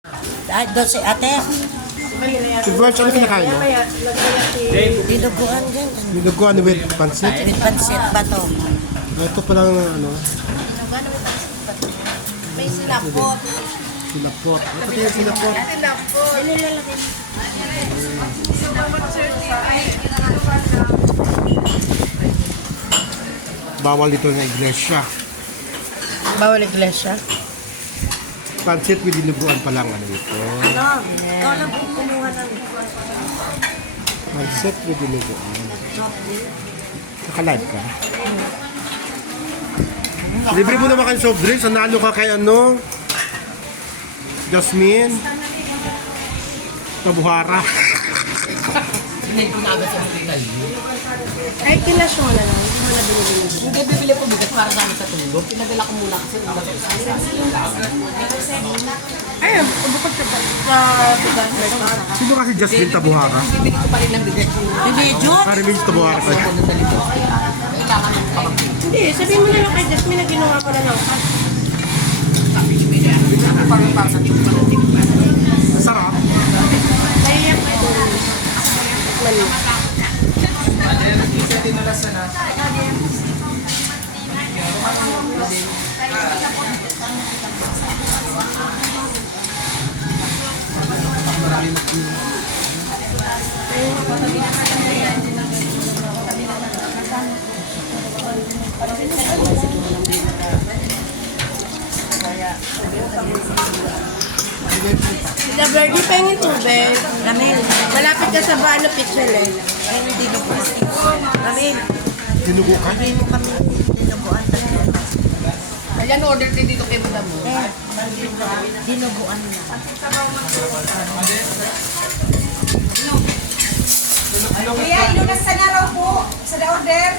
Doon si ate. Si Birch, ano kinakain mo? Dinuguan dyan. Niluguan with pansit. With pansit ba to? Ito pa lang ano, May silapot. silapot. Ito yung silapot. Bawal dito na iglesia. Bawal iglesia? Pansit with dinuguan pa lang ano ito. Ano? Ikaw lang po kumuha ng... Pansit with dinuguan. Naka-live ka? Libre mo naman kayo soft drinks. Nanalo ka kay ano? Jasmine. Tabuhara. Ay, kinash mo na lang. Hindi mo na binibili. Hindi, bibili ko bigas para sa amin sa tulog. Pinadala ko muna kasi ulat ko sa Ay, bukod sa bigas. Sino kasi Jasmine Tabuhara? bibili ko pa rin ng bigas yung Bibidyo? Revenge Tabuhara ka. puno sa lito. Kailangan ng kapag Hindi, sabihin mo na lang kay Jasmine na ginawa ko na lang. parang sa tulog. Sarap. Kaya yung mali. Sila Birdie, pahingin tubig. Ramil. Malapit ka sa Bano Picture eh. Ay, hindi na po. Ramil. Dinugo ka? Hindi mo kami dinuguan talaga. Ayan, order din dito kay madam mo. Dinuguan na. Kuya, ilunas na raw po sa order.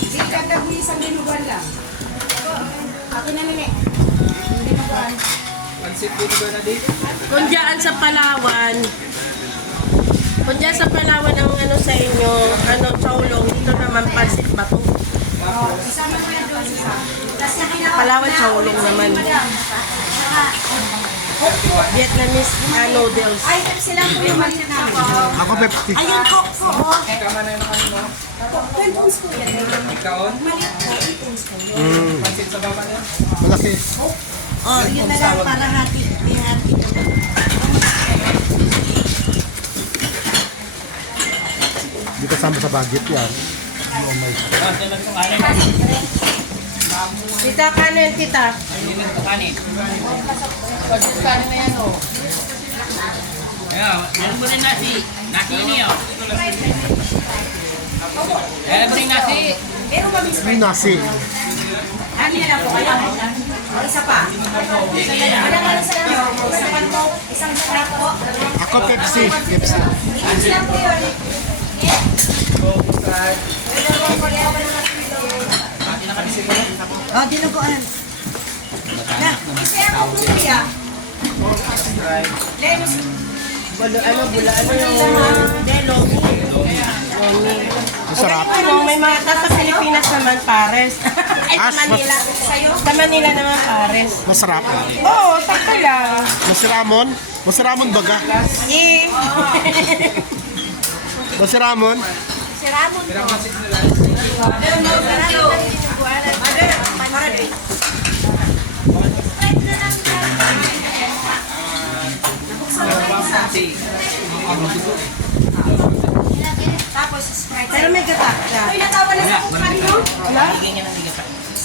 Di kagdag mo isang dinuguan lang. Akin na nini. Dinuguan. Kung dyan sa Palawan, kung dyan sa Palawan ang ano sa inyo, ano, Chowlong, dito naman pansit ba to? Isama mo na doon isa. Tapos na kinawa. Palawan, Chowlong naman. Vietnamese noodles. Ay, sila po yung maliit na po. Ako 50. Ayun ko po, oh. Kwentong school yan. Maliit po, kwentong school. Malaki. Oh, yun na lang para hati. Hati. Di kasama sa budget yan. Oh my God. Tita, kanin, tita. Kano na yan, oh. Ano mo na nasi? Nasi ini oh. Eh, beri nasi. Meron ba miss? May nasi. Ano yan po kayo? O, isa pa. Ano ba sa inyo? Isa pa po. Isang sakra po. Ako Pepsi. Pepsi. Isang lang po yun. Oh, dinuguan. Kaya po po kuya. Lenus. Ano yung delo. Masarap. Ano, may mga sa Pilipinas naman, pares. Ay, sa As, Manila. Sa'yo. Sa Manila naman, pares. Masarap. Oo, sakto lang. Masiramon. Masiramon baga. Eh. Masiramon. Si Ramon po. Tapos Sprite. Pero may gatak siya. Ay, natawa na sa kukan mo. Wala? Bigyan niya ng bigas.